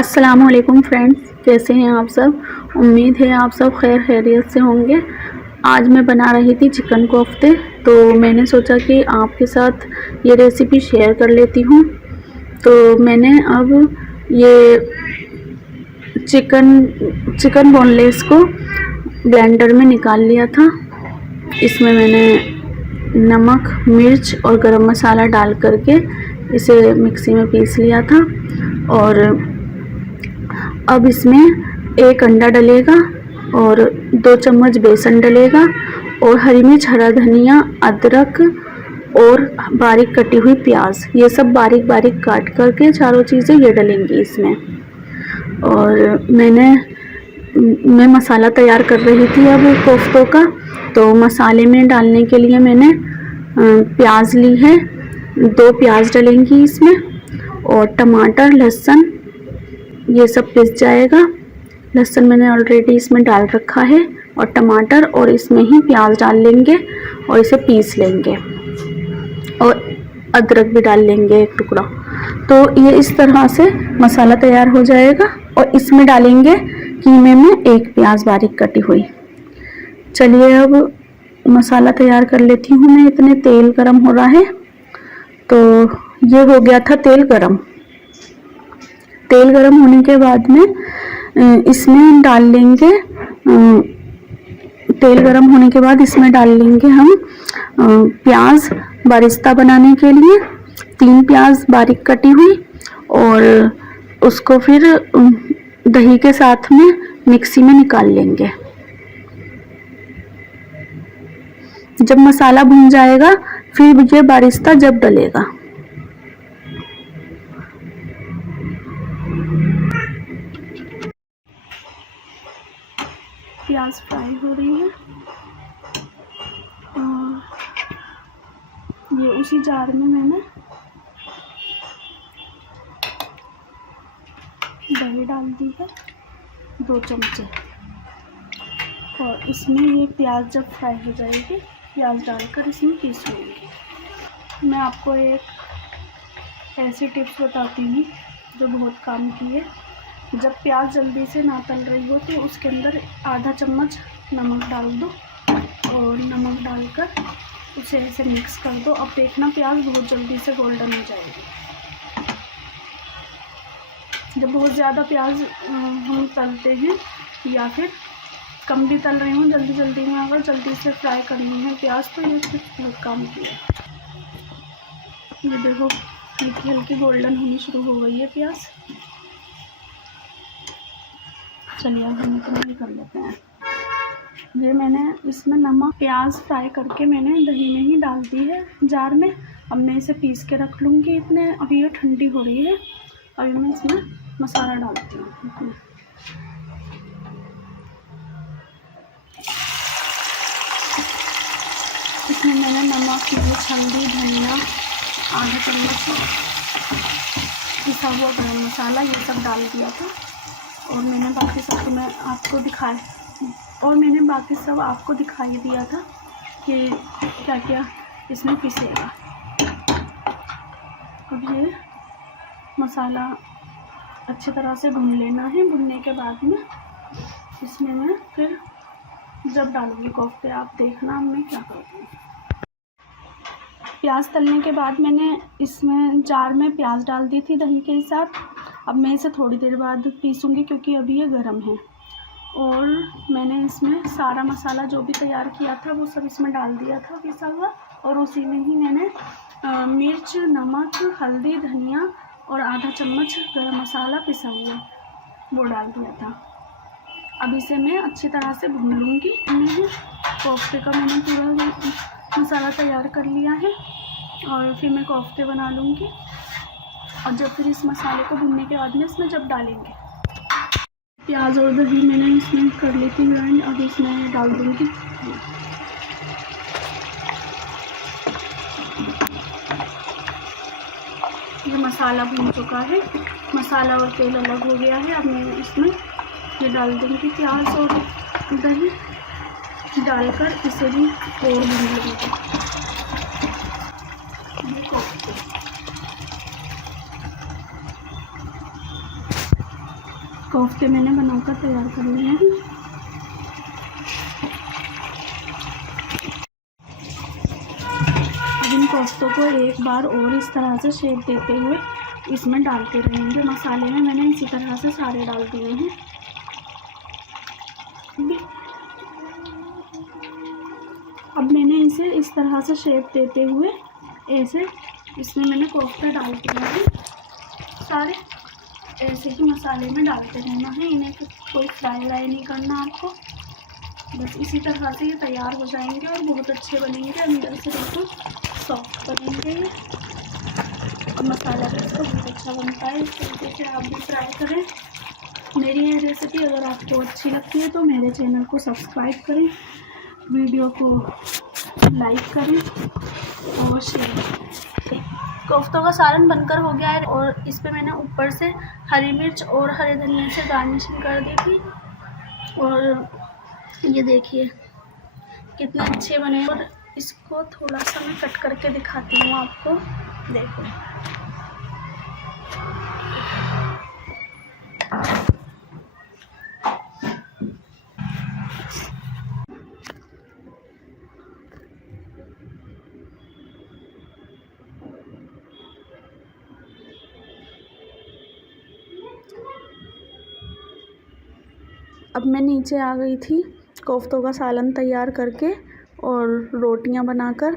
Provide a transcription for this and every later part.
अस्सलामुअलैकुम फ्रेंड्स, कैसे हैं आप सब। उम्मीद है आप सब खैर खैरियत से होंगे। आज मैं बना रही थी चिकन कोफ्ते, तो मैंने सोचा कि आपके साथ ये रेसिपी शेयर कर लेती हूँ। तो मैंने अब ये चिकन बोनलेस को ब्लेंडर में निकाल लिया था। इसमें मैंने नमक, मिर्च और गरम मसाला डाल करके इसे मिक्सी में पीस लिया था। और अब इसमें एक अंडा डलेगा और 2 चम्मच बेसन डलेगा और हरी मिर्च, हरा धनिया, अदरक और बारीक कटी हुई प्याज, ये सब बारीक बारीक काट करके चारों चीज़ें ये डलेंगी इसमें। और मैं मसाला तैयार कर रही थी अब कोफ्तों का। तो मसाले में डालने के लिए मैंने प्याज ली है, 2 प्याज डलेंगी इसमें, और टमाटर, लहसुन, ये सब पिस जाएगा। लहसुन मैंने ऑलरेडी इसमें डाल रखा है, और टमाटर, और इसमें ही प्याज डाल लेंगे और इसे पीस लेंगे, और अदरक भी डाल लेंगे 1 टुकड़ा। तो ये इस तरह से मसाला तैयार हो जाएगा। और इसमें डालेंगे कीमे में 1 प्याज बारीक कटी हुई। चलिए अब मसाला तैयार कर लेती हूँ मैं। इतने तेल गरम हो रहा है, तो ये हो गया था तेल गरम। तेल गरम होने के बाद में इसमें डाल लेंगे, तेल गरम होने के बाद इसमें डाल लेंगे हम प्याज बारिस्ता बनाने के लिए, 3 प्याज बारीक कटी हुई। और उसको फिर दही के साथ में मिक्सी में निकाल लेंगे। जब मसाला भुन जाएगा फिर ये बारिस्ता जब डलेगा। प्याज फ्राई हो रही है और ये उसी जार में मैंने दही डाल दी है, 2 चमचे। और इसमें ये प्याज जब फ्राई हो जाएगी, प्याज डालकर इसमें पीस लूँगी। मैं आपको एक ऐसी टिप्स बताती हूँ जो बहुत काम की है। जब प्याज जल्दी से ना तल रही हो तो उसके अंदर आधा चम्मच नमक डाल दो, और नमक डालकर उसे ऐसे मिक्स कर दो। अब देखना प्याज बहुत जल्दी से गोल्डन हो जाएगी। जब बहुत ज़्यादा प्याज हम तलते हैं या फिर कम भी तल रही हूँ, जल्दी जल्दी में अगर जल्दी से फ्राई करनी है प्याज, तो ये फिर बहुत काम किया। ये देखो हल्की हल्की गोल्डन होनी शुरू हो गई है प्याज। चलिए अब हम इतना ही कर लेते हैं। ये मैंने इसमें नमक, प्याज फ्राई करके मैंने दही में ही डाल दी है जार में। अब मैं इसे पीस के रख लूँगी। इतने अभी ये ठंडी हो रही है। अभी मैं इसमें मसाला डालती हूँ। इसमें मैंने नमक, मिर्च, हल्दी, धनिया, आधा चम्मच पिसा हुआ गरम मसाला, ये सब डाल दिया था। और मैंने बाकी सब तो मैं आपको दिखाई दिया था कि क्या क्या इसमें पिसेगा। अब ये मसाला अच्छी तरह से भून लेना है। भुनने के बाद में इसमें मैं फिर जब डालूंगी कोफ्ते, आप देखना मैं क्या करूँगी। प्याज तलने के बाद मैंने इसमें जार में प्याज डाल दी थी दही के साथ। अब मैं इसे थोड़ी देर बाद पीसूँगी क्योंकि अभी ये गर्म है। और मैंने इसमें सारा मसाला जो भी तैयार किया था वो सब इसमें डाल दिया था पिसा हुआ। और उसी में ही मैंने मिर्च, नमक, हल्दी, धनिया और आधा चम्मच गरम मसाला पिसा हुआ वो डाल दिया था। अब इसे मैं अच्छी तरह से भून लूँगी। कोफ्ते का मैंने पूरा मसाला तैयार कर लिया है और फिर मैं कोफ्ते बना लूँगी। और जब फिर इस मसाले को भूनने के बाद में इसमें जब डालेंगे प्याज और दही मैंने इसमें कर ली थी ग्राइंड, अब इसमें डाल दूँगी। ये मसाला भून चुका है, मसाला और तेल अलग हो गया है। अब मैं इसमें ये डाल दूँगी प्याज और दही डालकर इसे भी और भून लूँगी। कोफ्ते मैंने बनाकर तैयार कर लिए हैं। अब इन कोफ्तों को एक बार और इस तरह से शेप देते हुए इसमें डालते रहेंगे। मसाले में मैंने इसी तरह से सारे डाल दिए हैं। अब मैंने इसे इस तरह से शेप देते हुए ऐसे इसमें मैंने कोफ्ते डाल दिए हैं। सारे ऐसे ही मसाले में डालते रहना है, इन्हें कोई फ्राई नहीं करना आपको। बस इसी तरह से ये तैयार हो जाएंगे और बहुत अच्छे बनेंगे। अंदर से बिल्कुल सॉफ्ट बनेंगे ये। और मसाला भी इसका बहुत अच्छा बनता है। इस तरीके से आप भी ट्राई करें। मेरी ये रेसिपी अगर आपको अच्छी लगती है तो मेरे चैनल को सब्सक्राइब करें, वीडियो को लाइक करें और शेयर करें। कोफ्तों का सालन बनकर हो गया है और इस पे मैंने ऊपर से हरी मिर्च और हरे धनिया से गार्निशिंग कर दी थी। और ये देखिए कितने अच्छे बने। और इसको थोड़ा सा मैं कट करके दिखाती हूँ आपको, देखो। अब मैं नीचे आ गई थी कोफ्तों का सालन तैयार करके और रोटियां बनाकर।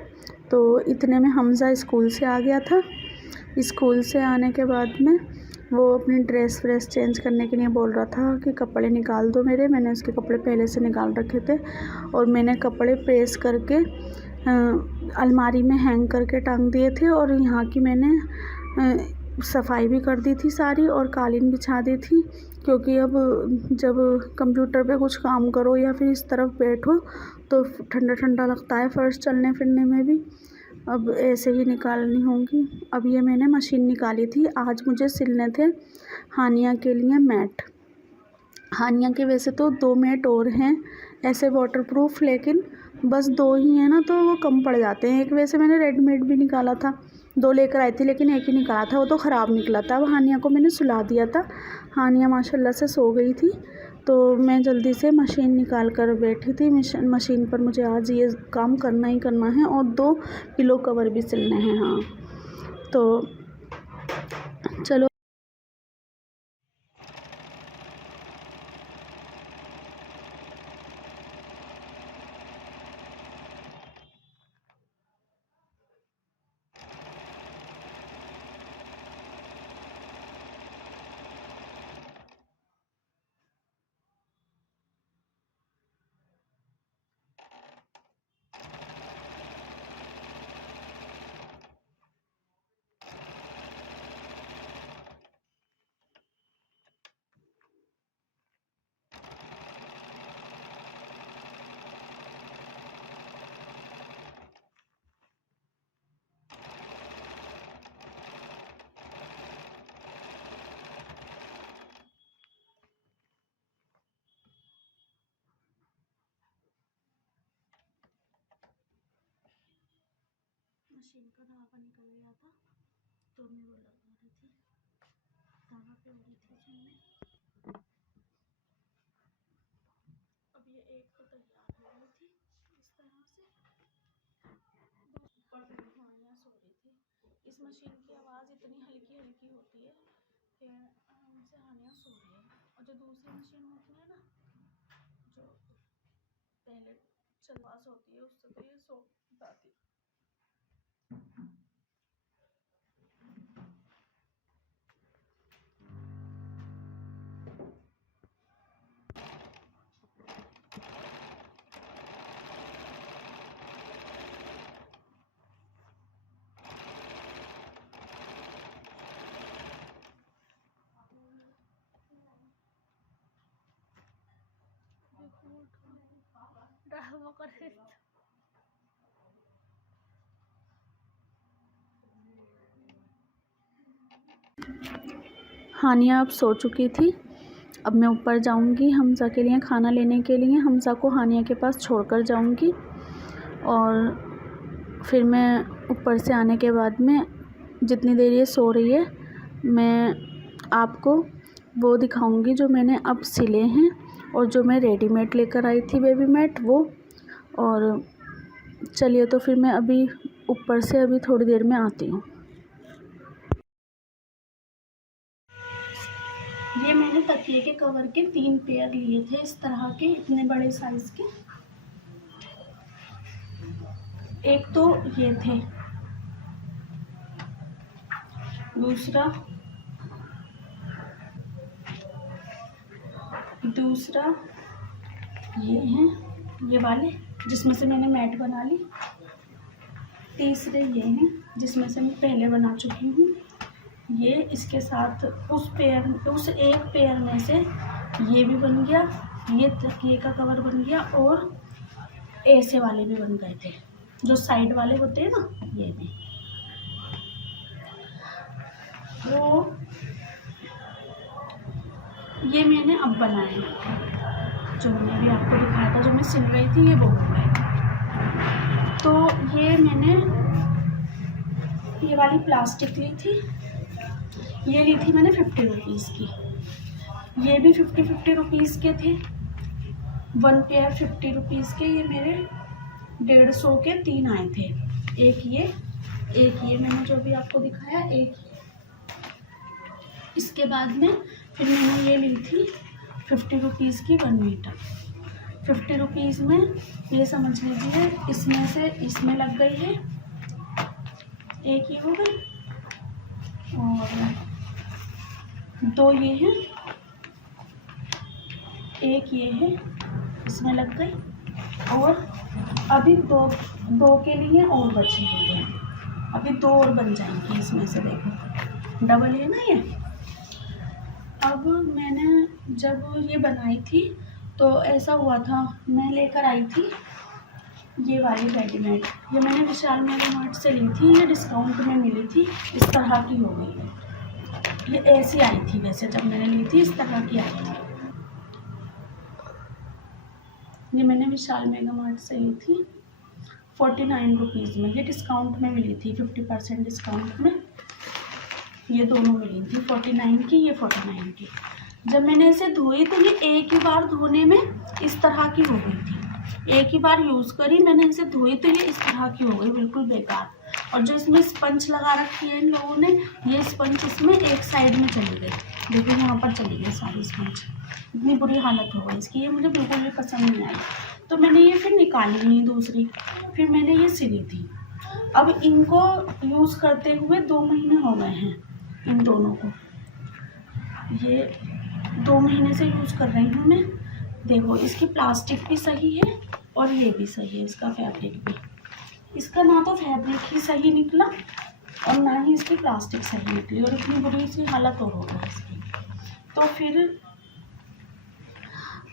तो इतने में हमज़ा स्कूल से आ गया था। स्कूल से आने के बाद में वो अपनी ड्रेस व्रेस चेंज करने के लिए बोल रहा था कि कपड़े निकाल दो मेरे। मैंने उसके कपड़े पहले से निकाल रखे थे और मैंने कपड़े प्रेस करके अलमारी में हैंग करके टांग दिए थे। और यहाँ की मैंने सफाई भी कर दी थी सारी और कालीन बिछा दी थी, क्योंकि अब जब कंप्यूटर पे कुछ काम करो या फिर इस तरफ बैठो तो ठंडा ठंडा लगता है फर्श चलने फिरने में भी। अब ऐसे ही निकालनी होंगी। अब ये मैंने मशीन निकाली थी। आज मुझे सिलने थे हानिया के लिए मैट। हानिया के वैसे तो 2 मैट और हैं ऐसे वाटरप्रूफ, लेकिन बस 2 ही हैं ना तो वो कम पड़ जाते हैं। एक वैसे मैंने रेडमेड भी निकाला था, 2 लेकर आई थी लेकिन एक ही निकाला था, वो तो ख़राब निकला था। अब हानिया को मैंने सुला दिया था। हानिया माशाल्लाह से सो गई थी तो मैं जल्दी से मशीन निकाल कर बैठी थी। मशीन पर मुझे आज ये काम करना ही करना है और 2 पिलो कवर भी सिलने हैं। हाँ तो चलो। मशीन का धागा निकल गया था तो मैं वो लगा रही थी, धागा पे हो रही थी उसमें। अब ये एक तो तैयार हो गई थी इस तरह से। हानिया सो रही थी। इस मशीन की आवाज़ इतनी हल्की हल्की होती है कि आराम से हानिया सो रही है। और जो दूसरी मशीन होती है ना, जो पहले चलवास होती है, उससे तो ये सो जाती। हानिया अब सो चुकी थी। अब मैं ऊपर जाऊंगी हमज़ा के लिए खाना लेने के लिए। हमज़ा को हानिया के पास छोड़कर जाऊंगी और फिर मैं ऊपर से आने के बाद में जितनी देर ये सो रही है मैं आपको वो दिखाऊंगी जो मैंने अब सिले हैं, और जो मैं रेडीमेड लेकर आई थी बेबी मैट वो। और चलिए तो फिर मैं अभी ऊपर से अभी थोड़ी देर में आती हूँ। ये मैंने तकिए के कवर के 3 पेयर लिए थे इस तरह के, इतने बड़े साइज के। एक तो ये थे, दूसरा ये हैं, ये वाले जिसमें से मैंने मैट बना ली। तीसरे ये हैं जिसमें से मैं पहले बना चुकी हूँ। ये इसके साथ उस एक पेयर में से ये भी बन गया, ये तकिए का कवर बन गया, और ऐसे वाले भी बन गए थे जो साइड वाले होते हैं ना, ये भी। तो ये मैंने अब बनाए, जो मैंने भी आपको दिखाया था, जो मैं सिल रही थी, ये वो हो गए। तो ये मैंने ये वाली प्लास्टिक ली थी, ये ली थी मैंने 50 रुपीज़ की। ये भी 50 रुपीज़ के थे, 1 पेयर 50 रुपीज़ के। ये मेरे 150 के 3 आए थे, एक ये मैंने जो भी आपको दिखाया, एक इसके बाद में फिर मैंने ये ली थी 50 रुपीज़ की 1 मीटर। 50 रुपीज़ में ये समझ लीजिए इसमें से इसमें लग गई है, एक ये हो गई, और 2 ये हैं, एक ये है, इसमें लग गई, और अभी दो के लिए और बचे हुए हैं। अभी 2 और बन जाएंगे इसमें से, देखो डबल है ना ये। अब मैंने जब ये बनाई थी तो ऐसा हुआ था, मैं लेकर आई थी ये वाली रेडीमेड। ये मैंने विशाल मेगा मार्ट से ली थी, ये डिस्काउंट में मिली थी, इस तरह की हो गई है। ये ऐसी आई थी, वैसे जब मैंने ली थी इस तरह की आई थी। ये मैंने विशाल मेगा मार्ट से ली थी 49 रुपीज़ में, ये डिस्काउंट में मिली थी, 50% डिस्काउंट में ये दोनों मिली थी, 49 की, ये 49 की। जब मैंने इसे धोई तो ये एक ही बार धोने में इस तरह की हो गई थी। एक ही बार यूज़ करी मैंने इसे, धोई तो ये इस तरह की हो गई, बिल्कुल बेकार। और जो इसमें स्पंज लगा रखी है इन लोगों ने, ये स्पंज इसमें एक साइड में चली गई, देखो यहाँ पर चली गई सारी स्पंज, इतनी बुरी हालत हो गई इसकी। ये मुझे बिल्कुल भी पसंद नहीं आई, तो मैंने ये फिर निकाली नहीं दूसरी, फिर मैंने ये सिली थी। अब इनको यूज़ करते हुए 2 महीने हो गए हैं, इन दोनों को। ये 2 महीने से यूज़ कर रही हूँ मैं। देखो इसकी प्लास्टिक भी सही है और ये भी सही है, इसका फैब्रिक भी। इसका ना तो फैब्रिक ही सही निकला और ना ही इसकी प्लास्टिक सही निकली, और इतनी बुरी सी हालत और हो गई इसकी। तो फिर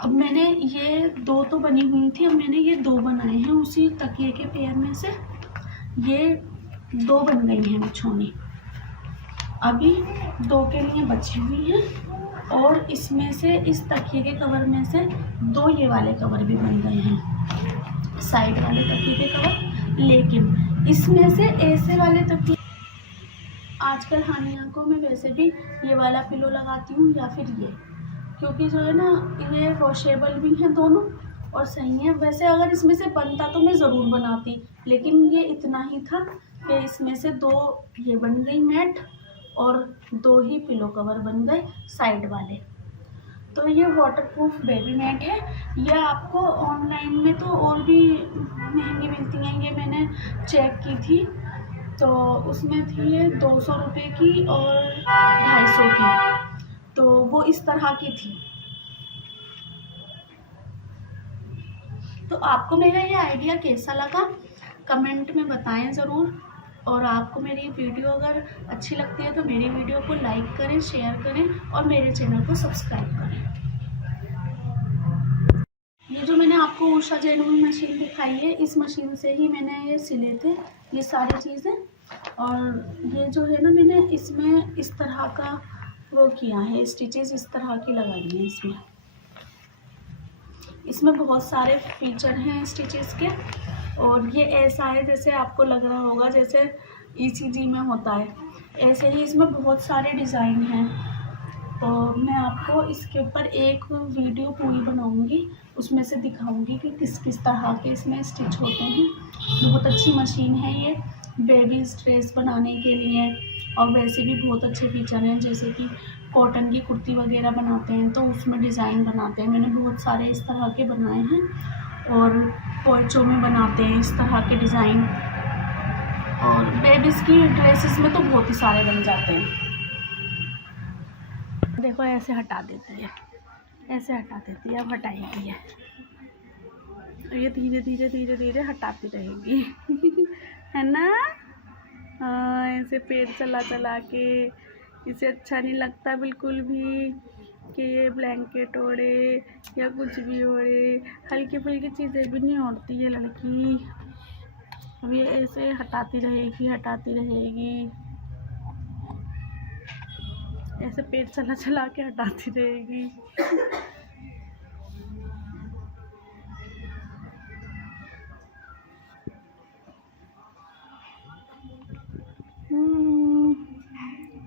अब मैंने ये 2 तो बनी हुई थी, अब मैंने ये 2 बनाए हैं उसी तकिए के पेयर में से। ये 2 बन गई हैं बिछौनी, अभी 2 के लिए बची हुई हैं, और इसमें से इस तकिए के कवर में से 2 ये वाले कवर भी बन गए हैं, साइड वाले तकिए के कवर। लेकिन इसमें से ऐसे वाले तकिए, आजकल हानि आंखों में वैसे भी ये वाला पिलो लगाती हूँ या फिर ये, क्योंकि जो है ना ये वॉशेबल भी हैं दोनों और सही है। वैसे अगर इसमें से बनता तो मैं ज़रूर बनाती, लेकिन ये इतना ही था कि इसमें से 2 ये बन गई मैट और 2 ही पिलो कवर बन गए साइड वाले। तो ये वाटरप्रूफ बेबी मैट है। ये आपको ऑनलाइन में तो और भी महंगी मिलती हैं, ये मैंने चेक की थी तो उसमें थी ये 200 रुपये की और 250 की, तो वो इस तरह की थी। तो आपको मेरा ये आइडिया कैसा लगा कमेंट में बताएं ज़रूर, और आपको मेरी वीडियो अगर अच्छी लगती है तो मेरी वीडियो को लाइक करें, शेयर करें और मेरे चैनल को सब्सक्राइब करें। ये जो मैंने आपको उषा जेनुइन मशीन दिखाई है, इस मशीन से ही मैंने ये सिले थे ये सारी चीज़ें। और ये जो है ना, मैंने इसमें इस तरह का वो किया है, स्टिचेस इस तरह की लगाई हैं इसमें बहुत सारे फीचर हैं स्टिचेस के। और ये ऐसा है जैसे आपको लग रहा होगा जैसे ECG में होता है, ऐसे ही इसमें बहुत सारे डिज़ाइन हैं। तो मैं आपको इसके ऊपर एक वीडियो पूरी बनाऊंगी, उसमें से दिखाऊंगी कि किस किस तरह के इसमें स्टिच होते हैं। बहुत अच्छी मशीन है ये बेबीज़ ड्रेस बनाने के लिए, और वैसे भी बहुत अच्छे फीचर हैं, जैसे कि कॉटन की कुर्ती वगैरह बनाते हैं तो उसमें डिज़ाइन बनाते हैं। मैंने बहुत सारे इस तरह के बनाए हैं, और पोंचों में बनाते हैं इस तरह के डिज़ाइन, और बेबीज़ की ड्रेसेस में तो बहुत ही सारे बन जाते हैं। देखो ऐसे हटा देती है, ऐसे हटा देती है, अब हटाएगी है, ये धीरे धीरे धीरे धीरे हटाती रहेगी है ना। हाँ, ऐसे पेड़ चला चला के इसे अच्छा नहीं लगता बिल्कुल भी कि ये ब्लैंकेट ओढ़े या कुछ भी ओढ़े, हल्की फुल्की चीज़ें भी नहीं ओढ़ती है लड़की। अब ये ऐसे हटाती रहेगी हटाती रहेगी, ऐसे पेट चला चला के हटाती रहेगी।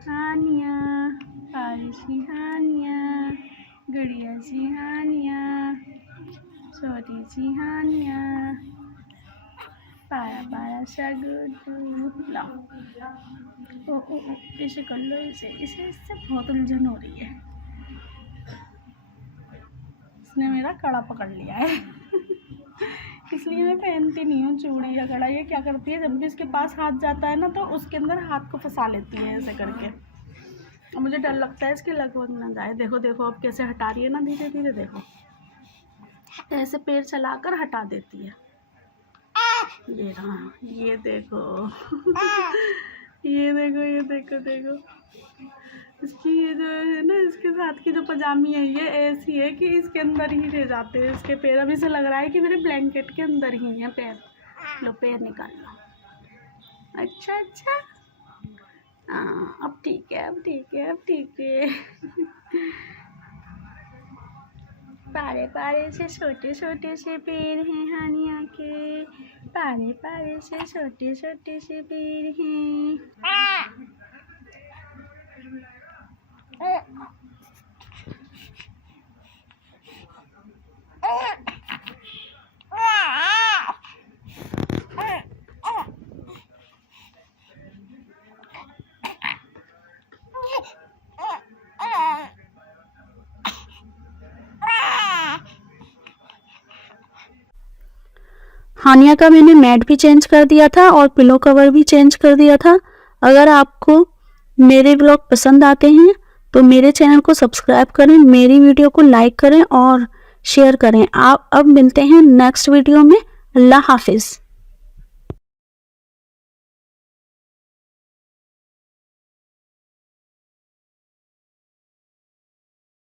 हानिया पारिशी हानिया, गुड़िया सी हानिया, छोटी सी हानिया, पारा पारा सा गुड्डू। लाओ ओ ऐसे कर लो, इसे इससे बहुत उलझन हो रही है। इसने मेरा कड़ा पकड़ लिया है इसलिए मैं पहनती नहीं हूँ चूड़ी या कड़ा। ये क्या करती है, जब भी इसके पास हाथ जाता है ना तो उसके अंदर हाथ को फंसा लेती है ऐसे करके, और मुझे डर लगता है इसके लग ना जाए। देखो देखो अब कैसे हटा रही है ना, धीरे धीरे देखो, ऐसे पैर चलाकर हटा देती है। ये रहा, ये देखो ये देखो ये देखो देखो, इसकी ये जो है ना, इसके साथ की जो पजामी है ये ऐसी है कि इसके अंदर ही रह जाते हैं इसके पैर। अभी से लग रहा है कि मेरे ब्लैंकेट के अंदर ही है पैर। लो पैर निकाल लो। अच्छा अच्छा, हाँ अब ठीक है, अब ठीक है, अब ठीक है पारे पारे से छोटे छोटे से पैर हैं हानिया के, पारे पारे से छोटे छोटे से पैर हैं। हानिया का मैंने मैट भी चेंज कर दिया था और पिलो कवर भी चेंज कर दिया था। अगर आपको मेरे ब्लॉग पसंद आते हैं तो मेरे चैनल को सब्सक्राइब करें, मेरी वीडियो को लाइक करें और शेयर करें। आप अब मिलते हैं नेक्स्ट वीडियो में। अल्लाह हाफिज़।